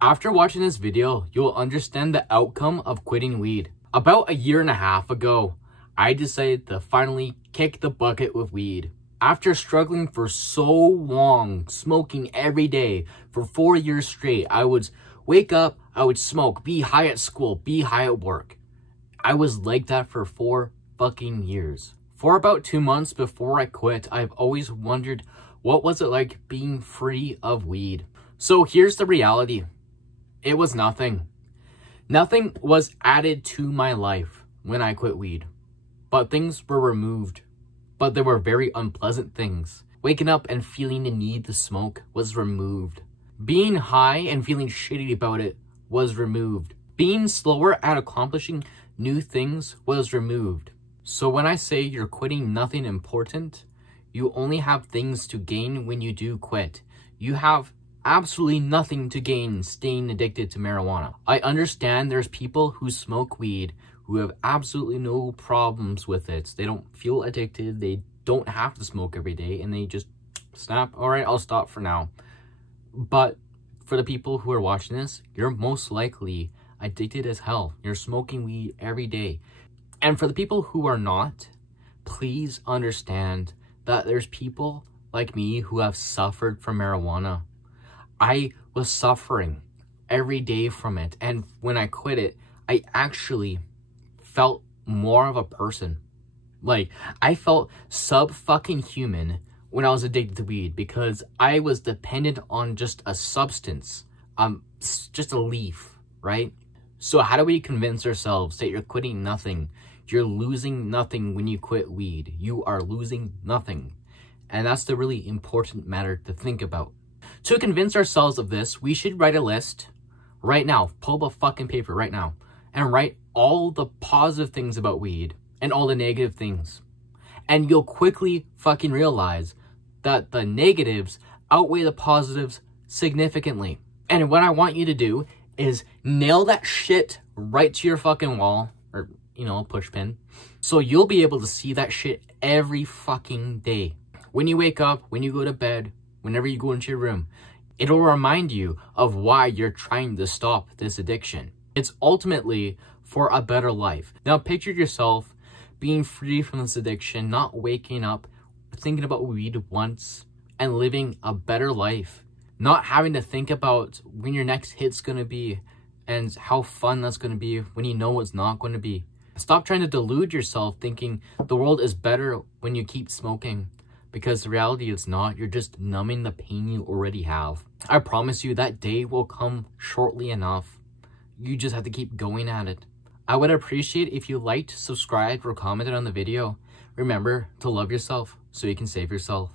After watching this video, you'll understand the outcome of quitting weed. About a year and a half ago, I decided to finally kick the bucket with weed. After struggling for so long, smoking every day for 4 years straight, I would wake up, I would smoke, be high at school, be high at work. I was like that for 4 fucking years. For about 2 months before I quit, I've always wondered what was it like being free of weed. So here's the reality. It was nothing. Nothing was added to my life when I quit weed, but things were removed. But there were very unpleasant things. Waking up and feeling the need to smoke was removed. Being high and feeling shitty about it was removed. Being slower at accomplishing new things was removed. So when I say you're quitting nothing important, you only have things to gain when you do quit. You have absolutely nothing to gain staying addicted to marijuana. I understand there's people who smoke weed who have absolutely no problems with it. They don't feel addicted. They don't have to smoke every day and they just snap. All right, I'll stop for now. But for the people who are watching this, you're most likely addicted as hell. You're smoking weed every day. And for the people who are not, please understand that there's people like me who have suffered from marijuana. I was suffering every day from it. And when I quit it, I actually felt more of a person. Like, I felt sub-fucking human when I was addicted to weed because I was dependent on just a substance, just a leaf, right? So how do we convince ourselves that you're quitting nothing? You're losing nothing when you quit weed. You are losing nothing. And that's the really important matter to think about. To convince ourselves of this, we should write a list right now. Pull up a fucking paper right now and write all the positive things about weed and all the negative things. And you'll quickly fucking realize that the negatives outweigh the positives significantly. And what I want you to do is nail that shit right to your fucking wall, or, a push pin, so you'll be able to see that shit every fucking day. When you wake up, when you go to bed, whenever you go into your room, it'll remind you of why you're trying to stop this addiction. It's ultimately for a better life. Now picture yourself being free from this addiction, not waking up, thinking about weed once, and living a better life. Not having to think about when your next hit's gonna be and how fun that's gonna be when you know it's not gonna be. Stop trying to delude yourself thinking the world is better when you keep smoking, because the reality it's not. You're just numbing the pain you already have. I promise you that day will come shortly enough. You just have to keep going at it. I would appreciate if you liked, subscribed, or commented on the video. Remember to love yourself so you can save yourself.